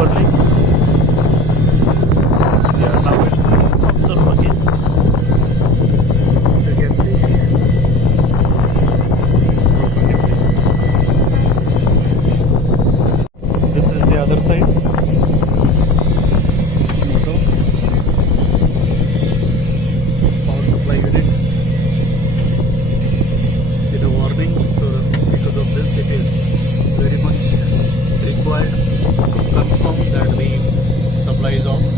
properly. Yeah, now we'll observe again. So you can see it's properly placed. This is the other side. Motor. Power supply unit. See the warning. So because of this, it is very much required to confirm that the supply is off.